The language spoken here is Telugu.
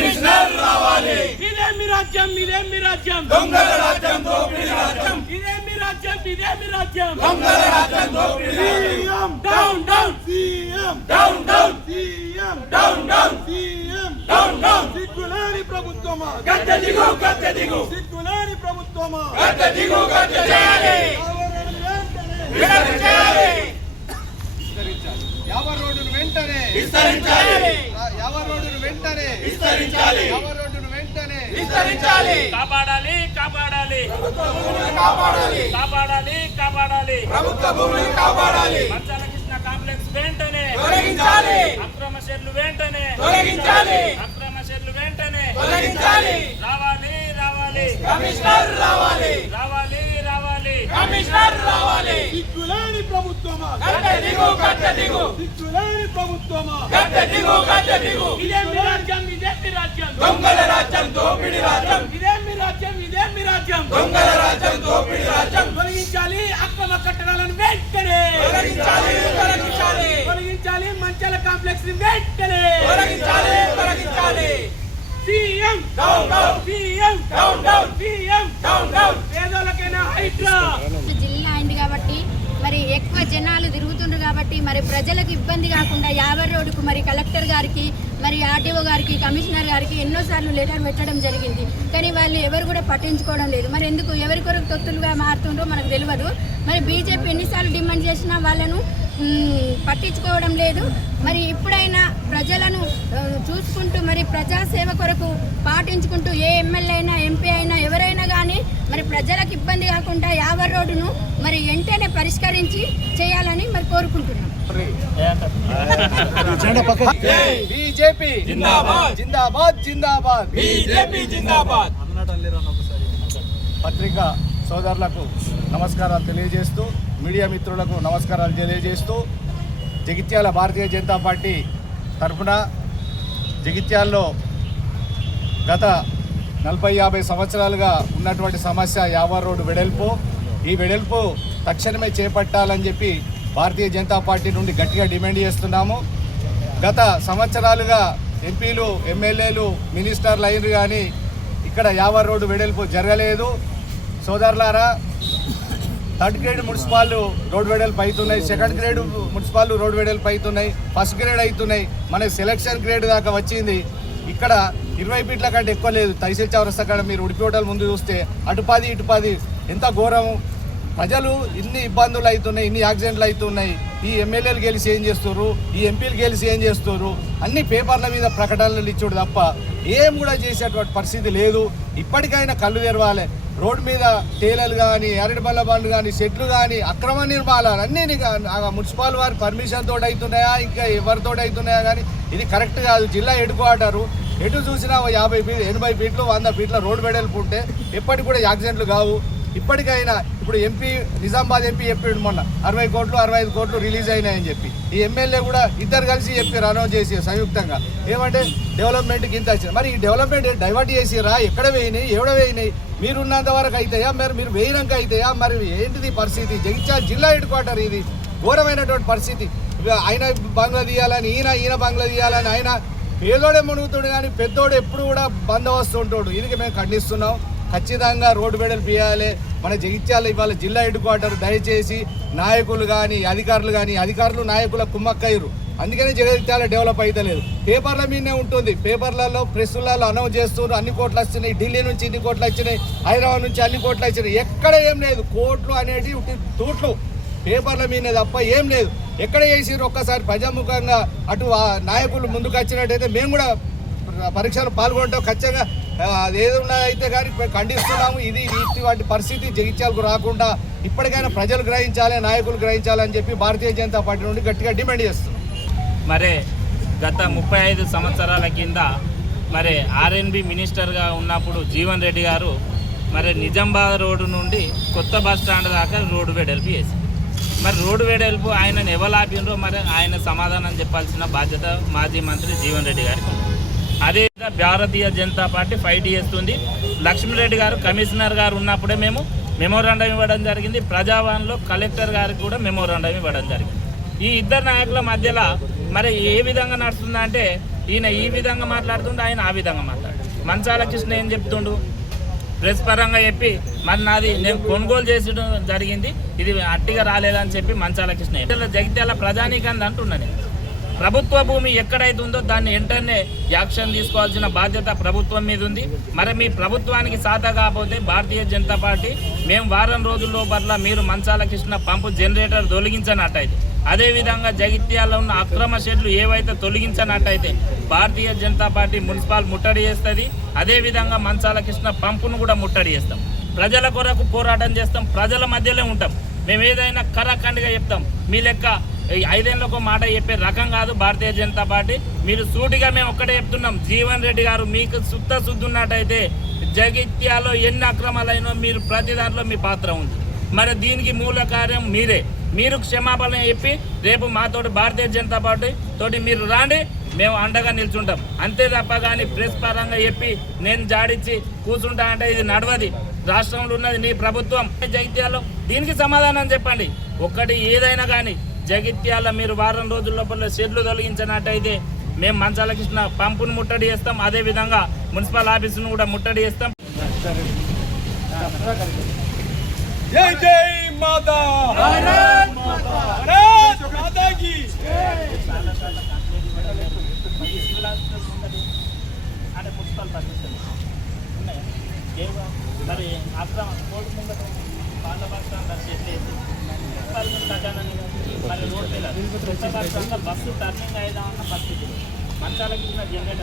కమిషనర్ రావాలి. ఇదేమి రాజ్యం ఇదేమి రాజ్యం దొంగల రాజ్యం దోపిడీ రాజ్యం. ఇదేమి రాజ్యం ఇదేమి రాజ్యం దొంగల రాజ్యం దోపిడీ రాజ్యం. CM down down CM down down. CM down down. CM down down. సిగ్గులేని ప్రభుత్వమా గద్దె దిగు గద్దె దిగు. సిగ్గులేని ప్రభుత్వమా గద్దె దిగు గద్దె చేయాలి. విస్తరించాలి. యావ రోడ్డును వెంటనే విస్తరించాలి. యావ రోడ్డును వెంటనే విస్తరించాలి. యావ రోడ్డును వెంటనే విస్తరించాలి. కాపాడాలి కాపాడాలి ప్రభుత్వ భూములను కాపాడాలి. కాపాడాలి కాపాడాలి ప్రభుత్వ భూములను కాపాడాలి. మంచాల కృష్ణ కాంప్లెక్స్ వెంటనే తొలగించాలి. అక్రమ షెడ్లు వెంటనే తొలగించాలి. అక్రమ షెడ్లు వెంటనే తొలగించాలి. రావాలి రావాలి కమిషనర్ రావాలి. రావాలి రావాలి కమిషనర్ రావాలి. సిగ్గులేని ప్రభుత్వమా గద్దె దిగు గద్దె దిగు. సిగ్గులేని ప్రభుత్వమా గద్దె దిగు గద్దె దిగు. ఇదేమి రాజ్యం ఇదేమి రాజ్యం దొంగల రాజ్యం దోపిడీ రాజ్యం. ఇదేమి రాజ్యం ఇదేమి రాజ్యం దొంగల రాజ్యం దోపిడీ రాజ్యం. తొలగించాలి అక్రమ కట్టడాలను వెంటనే తొలగించాలి. తొలగించాలి. తొలగించాలి మంచాల కాంప్లెక్స్ ని వెంటనే తొలగించాలి. తొలగించాలి. CM down down. CM down down. CM down down. పేదలకైనా హైడ్రా జిల్లా అయింది కాబట్టి మరి ఎక్కువ జనాలు తిరుగుతుండ్రు కాబట్టి మరి ప్రజలకు ఇబ్బంది కాకుండా యావర్ రోడ్డుకు మరి కలెక్టర్ గారికి మరి ఆర్టీఓ గారికి కమిషనర్ గారికి ఎన్నోసార్లు లెటర్ పెట్టడం జరిగింది. కానీ వాళ్ళు ఎవరు కూడా పట్టించుకోవడం లేదు. మరి ఎందుకు ఎవరి కొరకు తొత్తులుగా మారుతుండ్రో మనకు తెలియదు. మరి బీజేపీ ఎన్నిసార్లు డిమాండ్ చేసినా వాళ్ళను పట్టించుకోవడం లేదు. మరి ఇప్పుడైనా ప్రజలను చూసుకుంటూ మరి ప్రజాసేవ కొరకు పాటించుకుంటూ ఏ ఎమ్మెల్యే అయినా ఎంపీ అయినా ఎవరైనా కానీ మరి ప్రజలకు ఇబ్బంది కాకుండా యావర్ రోడ్డును మరి వెంటనే పరిష్కరించి చేయాలని మరి కోరుకుంటున్నాం. బీజేపీ జిందాబాద్. జిందాబాద్ జిందాబాద్. బీజేపీ జిందాబాద్. పత్రికా సోదరులకు నమస్కారాలు తెలియజేస్తూ మీడియా మిత్రులకు నమస్కారాలు తెలియజేస్తూ జగిత్యాల భారతీయ జనతా పార్టీ తరఫున జగిత్యాల్లో గత 40-50 సంవత్సరాలుగా ఉన్నటువంటి సమస్య యావర్ రోడ్డు వెడల్పు. ఈ వెడల్పు తక్షణమే చేపట్టాలని చెప్పి భారతీయ జనతా పార్టీ నుండి గట్టిగా డిమాండ్ చేస్తున్నాము. గత సంవత్సరాలుగా ఎంపీలు ఎమ్మెల్యేలు మినిస్టర్లు అయినరు కానీ ఇక్కడ యావర్ రోడ్డు వెడల్పు జరగలేదు. సోదరులారా, థర్డ్ గ్రేడ్ మున్సిపాల్ రోడ్ వెడల్పు అవుతున్నాయి, సెకండ్ గ్రేడ్ మున్సిపాల్ రోడ్ వెడల్పు అవుతున్నాయి, ఫస్ట్ గ్రేడ్ అవుతున్నాయి. మనకి సెలక్షన్ గ్రేడ్ దాకా వచ్చింది. ఇక్కడ 20 ఫీట్ల కంటే ఎక్కువ లేదు. తహసీల్ చౌరస్తా కాడ మీరు ఉడిపి హోటల్ ముందు చూస్తే అటు 10 ఇటు 10 ఎంత ఘోరం. ప్రజలు ఇన్ని ఇబ్బందులు అవుతున్నాయి, ఇన్ని యాక్సిడెంట్లు అవుతున్నాయి. ఈ ఎమ్మెల్యేలు గెలిచి ఏం చేస్తున్నారు, ఈ ఎంపీలు గెలిచి ఏం చేస్తున్నారు, అన్ని పేపర్ల మీద ప్రకటనలు ఇచ్చుడు తప్ప ఏం కూడా చేసేటువంటి పరిస్థితి లేదు. ఇప్పటికైనా కళ్ళు తెరవాలి. రోడ్డు మీద టేలర్లు కానీ అరటి బల్ల బండ్లు కానీ సెట్లు కానీ అక్రమ నిర్మాణాలు అన్నీ మున్సిపల్ వారి పర్మిషన్ తోటి అవుతున్నాయా ఇంకా ఎవరితో అవుతున్నాయా కానీ ఇది కరెక్ట్ కాదు. జిల్లా హెడ్ క్వార్టరు ఎటు చూసినా 50 ఫీట్లు 80 ఫీట్లు 100 ఫీట్ల రోడ్డు వెడల్పు ఉంటే ఎప్పటికి కూడా యాక్సిడెంట్లు కావు. ఇప్పటికైనా ఇప్పుడు ఎంపీ నిజామాబాద్ ఎంపీ చెప్పాడు మొన్న 60 కోట్లు 65 కోట్లు రిలీజ్ అయినాయని చెప్పి. ఈ ఎమ్మెల్యే కూడా ఇద్దరు కలిసి చెప్పారు అనౌన్స్ చేసి సంయుక్తంగా. ఏమంటే డెవలప్మెంట్కి ఇంత వచ్చింది. మరి ఈ డెవలప్మెంట్ డైవర్ట్ చేసిరా, ఎక్కడ వేయినాయి, ఎవడ వేయినాయి, మీరున్నంత వరకు అవుతాయా, మరి మీరు వేయినాక అవుతాయా, మరి ఏంటిది పరిస్థితి? జగిత్యాల జిల్లా హెడ్ క్వార్టర్ ఇది ఘోరమైనటువంటి పరిస్థితి. ఆయన బంగ్లా తీయాలని ఈయన బంగ్లా తీయాలని ఆయన పేదోడే మునుగుతాడు కానీ పెద్దోడు ఎప్పుడు కూడా బందోబస్తు ఉంటాడు. ఇది మేము ఖండిస్తున్నాం. ఖచ్చితంగా రోడ్డు వెడల్పు తీయాలి. మన జగిత్యాల ఇవాళ జిల్లా హెడ్ క్వార్టర్ దయచేసి నాయకులు కానీ అధికారులు నాయకుల కుమ్మక్కయ్యరు. అందుకనే జగిత్యాల డెవలప్ అవుతలేదు. పేపర్ల మీదనే ఉంటుంది. పేపర్లలో ప్రెస్సులలో అనౌన్స్ చేస్తున్నారు అన్ని కోట్లు వస్తున్నాయి, ఢిల్లీ నుంచి ఇన్ని కోట్లు వచ్చినాయి, హైదరాబాద్ నుంచి అన్ని కోట్లు వచ్చినాయి. ఎక్కడ ఏం లేదు. కోట్లు అనేటివి తూట్లు పేపర్ల మీదనే తప్ప ఏం లేదు. ఎక్కడ చేసిరు ఒక్కసారి ప్రజాముఖంగా అటు నాయకులు ముందుకు వచ్చినట్టయితే మేము కూడా పరీక్షలు పాల్గొంటాం. ఖచ్చితంగా ఏదన్నా అయితే కానీ ఖండిస్తున్నాము. ఇది ఇటువంటి పరిస్థితి జగిత్యాలకు రాకుండా ఇప్పటికైనా ప్రజలు గ్రహించాలి, నాయకులు గ్రహించాలని చెప్పి భారతీయ జనతా పార్టీ నుండి గట్టిగా డిమాండ్ చేస్తున్నాం. మరి గత 35 సంవత్సరాల కింద మరి ఆర్ఎన్బి మినిస్టర్గా ఉన్నప్పుడు జీవన్ రెడ్డి గారు మరి నిజామాబాద్ రోడ్డు నుండి కొత్త బస్ స్టాండ్ దాకా రోడ్డు వెడల్పు చేసి మరి రోడ్డు వెడల్పు ఆయనను ఎవరు ఆపినరో మరి ఆయన సమాధానం చెప్పాల్సిన బాధ్యత మాజీ మంత్రి జీవన్ రెడ్డి గారికి. అదే భారతీయ జనతా పార్టీ ఫైట్ చేస్తుంది. లక్ష్మీరెడ్డి గారు కమిషనర్ గారు ఉన్నప్పుడే మేము మెమోరాండం ఇవ్వడం జరిగింది. ప్రజావాణిలో కలెక్టర్ గారికి కూడా మెమోరాండం ఇవ్వడం జరిగింది. ఈ ఇద్దరు నాయకుల మధ్యలో మరి ఏ విధంగా నడుస్తుందంటే ఈయన ఈ విధంగా మాట్లాడుతుండు, ఆయన ఆ విధంగా మాట్లాడు. మంచాల కృష్ణ ఏం చెప్తుండు, ప్రెస్ పరంగా చెప్పి మరి నాది నేను కొనుగోలు చేసడం జరిగింది, ఇది అట్టిగా రాలేదని చెప్పి మంచాల కృష్ణ జగిత్యాల ప్రజానీకాన్ని అంటున్నాను. ప్రభుత్వ భూమి ఎక్కడైతే ఉందో దాన్ని వెంటనే యాక్షన్ తీసుకోవాల్సిన బాధ్యత ప్రభుత్వం మీద ఉంది. మరి మీ ప్రభుత్వానికి సాధ కాకపోతే భారతీయ జనతా పార్టీ మేము వారం రోజుల్లో పట్ల మీరు మంచాల కృష్ణ పంపు జనరేటర్ తొలగించనట్టయితే, అదేవిధంగా జగిత్యాలలో ఉన్న అక్రమ షెడ్లు ఏవైతే తొలగించనట్టయితే భారతీయ జనతా పార్టీ మున్సిపల్ ముట్టడి చేస్తుంది. అదేవిధంగా మంచాల కృష్ణ పంపును కూడా ముట్టడి చేస్తాం. ప్రజల కొరకు పోరాటం చేస్తాం, ప్రజల మధ్యలో ఉంటాం. మేము ఏదైనా కరాఖండిగా చెప్తాం. మీ లెక్క 5 ఏళ్ళకు మాట చెప్పే రకం కాదు భారతీయ జనతా పార్టీ. మీరు సూటిగా మేము ఒక్కటే చెప్తున్నాం, జీవన్ రెడ్డి గారు మీకు శుద్ధి ఉన్నట్టయితే జగిత్యాలో ఎన్ని అక్రమాలైనా మీరు ప్రతి దాంట్లో మీ పాత్ర ఉంది. మరి దీనికి మూల కార్యం మీరే. మీరు క్షమాపణ చెప్పి రేపు మాతోటి భారతీయ జనతా పార్టీ తోటి మీరు రాండి, మేము అండగా నిల్చుంటాం. అంతే తప్ప కానీ ప్రెస్ పరంగా చెప్పి నేను జాడిచ్చి కూర్చుంటా అంటే ఇది నడవది. రాష్ట్రంలో ఉన్నది నీ ప్రభుత్వం. జగిత్యాలలో దీనికి సమాధానం చెప్పండి. ఒక్కటి ఏదైనా కానీ జగిత్యాల మీరు వారం రోజుల లోపల షెడ్లు తొలగించినట్టయితే మేము మంచాల కృష్ణ పంపును ముట్టడి చేస్తాం. అదేవిధంగా మున్సిపల్ ఆఫీసును కూడా ముట్టడి చేస్తాం. జై జై మాతా, భారత్ మాతా కీ. అంటే మున్సిపల్ పర్మిషన్ మరి అక్రమ కోర్టు ముందు పాత బస్ స్టాండ్ చేసి మరి రోడ్ మీద బస్సు టర్నింగ్ అయిదామన్న పరిస్థితి. మంచాల కృష్ణ జనరేటర్